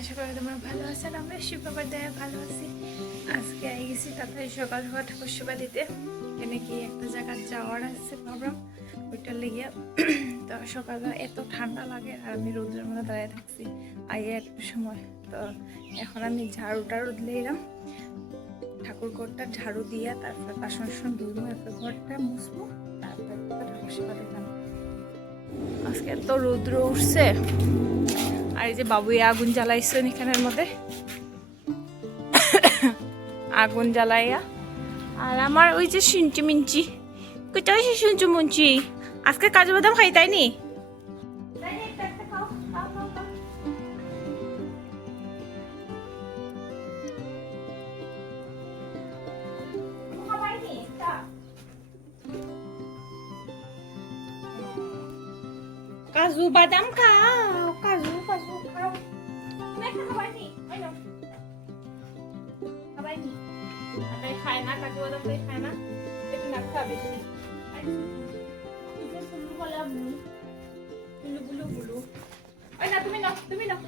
আশা করি তোমরা ভালো আছেন। আমরা শিব বাবার দয়া ভালো আছি। আজকে আই গেছি তাড়াতাড়ি সকাল সকাল ঠাকুর সেবা দিতে। এখানে কি একটা জায়গায় যাওয়ার আছে প্রোগ্রাম, ওইটার লেগে তো সকালবেলা এত ঠান্ডা লাগে আর আমি রোদের মধ্যে দাঁড়িয়ে থাকছি আইয়ে একটু সময়। তো এখন আমি ঝাড়ু টাড়ু দিলাম, ঠাকুর ঘরটা ঝাড়ু দিয়ে তারপরে বাসন ধুবো, এরপর ঘরটা মুছবো, তারপরে ঠাকুর সেবা দিলাম। আজকে এত রৌদ্র উঠছে আর এই যে বাবু আগুন জ্বালাইছেন এখানের মধ্যে, আগুন জ্বালাইয়া। আর আমার ওই যে শুনছি মিনচি, কোথায় সে শুনছু মুঞ্চি, আজকে কাজু বাদাম খাই তাই নি? কাজু বাদাম খাও, কাজু কাজু খাও। খায় না কাজু বাদাম, খায় না, একটু না খাওয়া বেশি। তুমি নাও, তুমি নাও।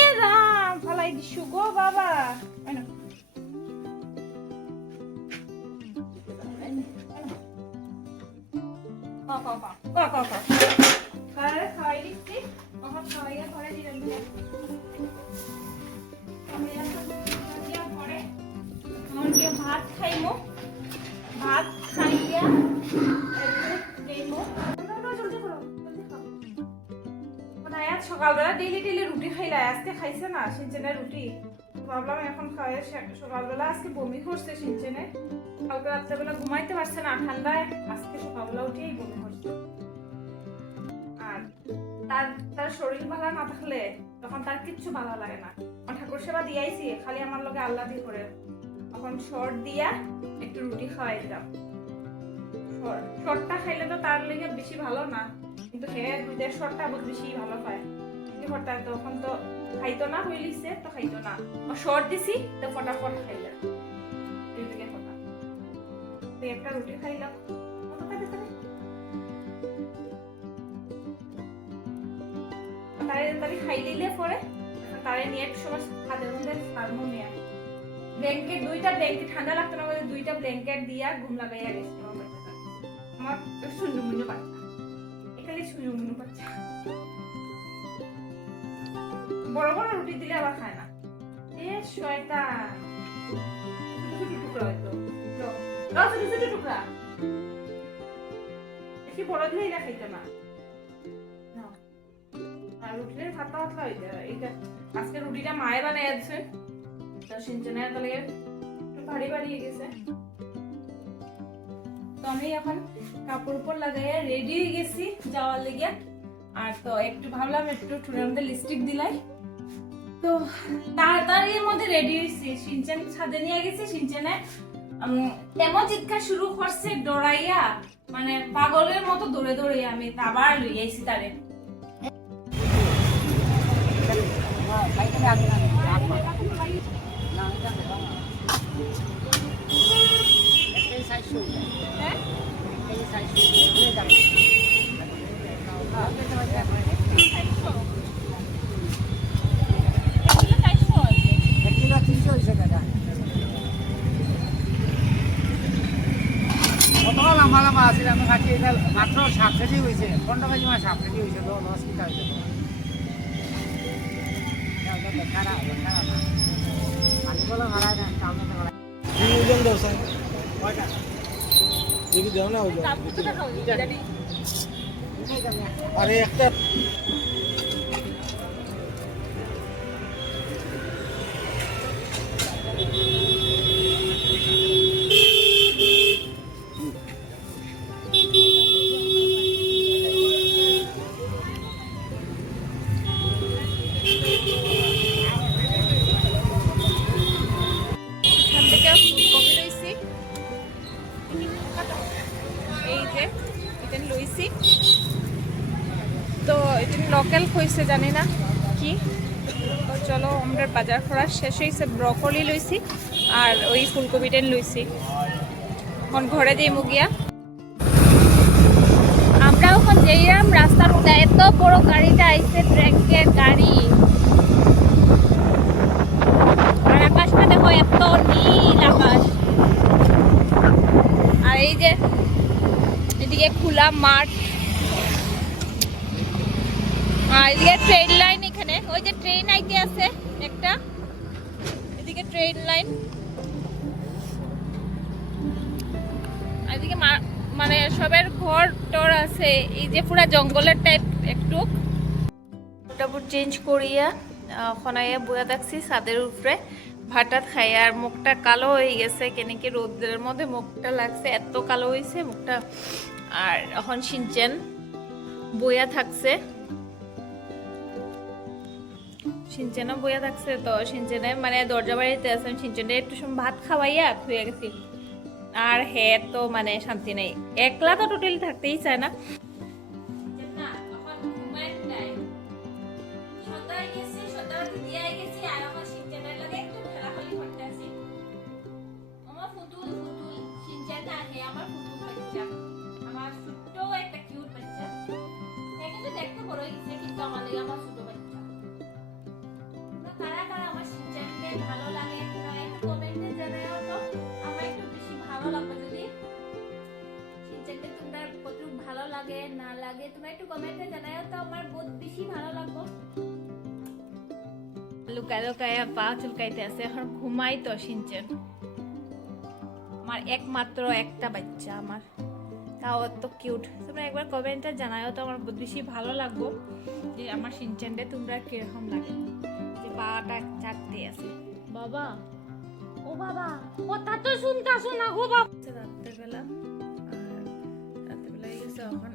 এ রাম, ফালাই দিছু গো বাবা। খাওয়াই দিচ্ছি, খাওয়াইয়া ঘরে দিলাম। ভাত খাইমো, ভাত খাইয়া সকালবেলা ডেলি রুটি খাইলা, আজকে খাইছে না সিনচেনে রুটি। ভাবলাম এখন খাওয়াই সকালবেলা, আজকে বমি করছে সিনচেনে, কালকে রাত্রেবেলা ঘুমাইতে পারছে না ঠান্ডায়, আজকে সকালবেলা উঠেই বমি করছে। আর তার শরীর ভালো না থাকলে তখন তার কিচ্ছু ভালো লাগে না। ঠাকুর সেবা দিয়াইছি, খালি আমার লগে আল্লাহ দিয়ে করে এখন শর্ট দিয়া একটু রুটি খাওয়াই দিলাম। শর্টটা খাইলে তো তার লেগে বেশি ভালো না, কিন্তু হ্যাঁ দুধের শর্টটা বহুত বেশি ভালো পায়। শর্টটা তখন তো খাইতো না, হইলিছে তো খাইতো না, শর্ট দিছি তো ফটাফট খাইলাম। এই থেকে কথা একটা রুটি খাইলাম, তাড়াতাড়ি খাই দিলে পরে তারে নিয়ে একটু সময় হাতের মধ্যে ফার্মো নিয়ে ব্ল্যাঙ্কেট, দুইটা ব্ল্যাঙ্কেট, ঠান্ডা লাগতো না বলে দুইটা ব্ল্যাঙ্কেট দিয়া ঘুম লাগাইয়া গেছে আমার বাচ্চাটা। আমার সুন্দরমুন্ড বাচ্চা, এখানে সুন্দরমুন্ড বাচ্চা। বড় বড় রুটি দিলে আবার খায় না, এ শয়তান। ছোট টুকরা হয়তো ছোট টুকরা, বেশি বড় দিলে এটা খাইতো না। আর রুটির পাতলা পাতলা হয়ে যায়। এইটা আজকে রুটিটা মায়ে বানাই আছে, তো সিনচেনে তাহলে একটু ভারী ভারী হয়ে গেছে। তো আমি এখন কাপড় উপর লাগাইয়া রেডি হয়ে গেছি যাওয়ার লেগে। আর তো একটু ভাবলাম একটু ঠোঁটের মধ্যে লিপস্টিক দিলাই, তো তাড়াতাড়ির মধ্যে রেডি হয়েছি। সিনচেন ছাদে নিয়ে গেছি, সিনচেনে এমন চিৎকার শুরু করছে দৌড়াইয়া, মানে পাগলের মতো দৌড়ে দৌড়ে আমি আবার লইয়া আইছি তারে। মাত্র 7 কেজি হয়েছে, 15 কেজি মানে 7 কেজি হয়েছে, তো লস কিটা হয়েছে। আরে একটা তো এটা লোকাল হয়েছে জানি না কি। তো চলো আমরা বাজার করা শেষ হয়েছে, ব্রকলি লইছি আর ওই ফুলকপিটা লইছি, এখন ঘরে দিয়ে মুগিয়া। আমরা এখন যেইরাম রাস্তার মধ্যে এত বড় গাড়িটা আইছে, ট্রাকের গাড়ি, খোলা মাঠ। আর এদিকে ট্রেন লাইন, এখানে ওই যে ট্রেন আইতে আছে একটা, এদিকে ট্রেন লাইন, এদিকে মানে সবের ঘর টর আছে। এই যে পুরা জঙ্গলের টাইপ একটু। কাপড় চেঞ্জ করিয়া খনাইয়া বইয়া দেখছি ছাদের উপরে ভাটাত খাই। আর মুখটা কালো হয়ে গেছে, কেন কি রোদের মধ্যে মুখটা লাগছে, এত কালো হয়েছে মুখটা। আর এখন সিনচেন বইয়া থাকছে, সিনচেনও বইয়া থাকছে। তো সিনচেনে মানে দরজা বাড়িতে আছে, সিনচেনে একটু সময় ভাত খাওয়াইয়া ধুয়ে গেছি। আর হে তো মানে শান্তি নেই, একলা তো টোটালি থাকতেই চায় না। ভালো লাগে একটু কমেন্টে জানাও তো, আমার একটু বেশি ভালো লাগবে যদি সিনচেনটা তোমরা কতটুকু ভালো লাগে না লাগে তোমরা একটু কমেন্টে জানাও তো, আমার বহুত বেশি ভালো লাগবে। লুকায় লুকায় পা চুলকাইতে আছে, এখন ঘুমাই তো সিনচেন। আমার একমাত্র একটা বাচ্চা, আমার তাও এত কিউট। তোমরা একবার কমেন্টে জানাও তো, আমার বহুত বেশি ভালো লাগবে যে আমার সিনচেনটা তোমরা কিরকম লাগে, যে পাটা চাটতে আছে। বাবা, ও বাবা, কথা তো শুনতাছো না গো বাবা। রাত্রেবেলা গেছে এখন।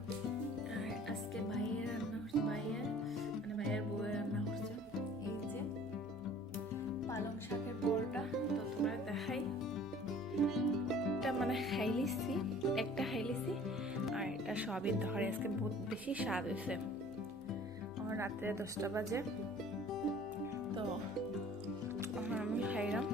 আজকে ভাইয়ের রান্না করছে, ভাইয়ের বউয়ের রান্না করছে। এই যে পালং শাকের পরোটা, তো তোমরা দেখাই। এটা মানে খাইলিছি, একটা খাইলিছি আর এটা সয়াবিন ধরে। আজকে বহুত বেশি স্বাদ হয়েছে। আমার রাত্রে 10টা বাজে, তো আমি খাইলাম।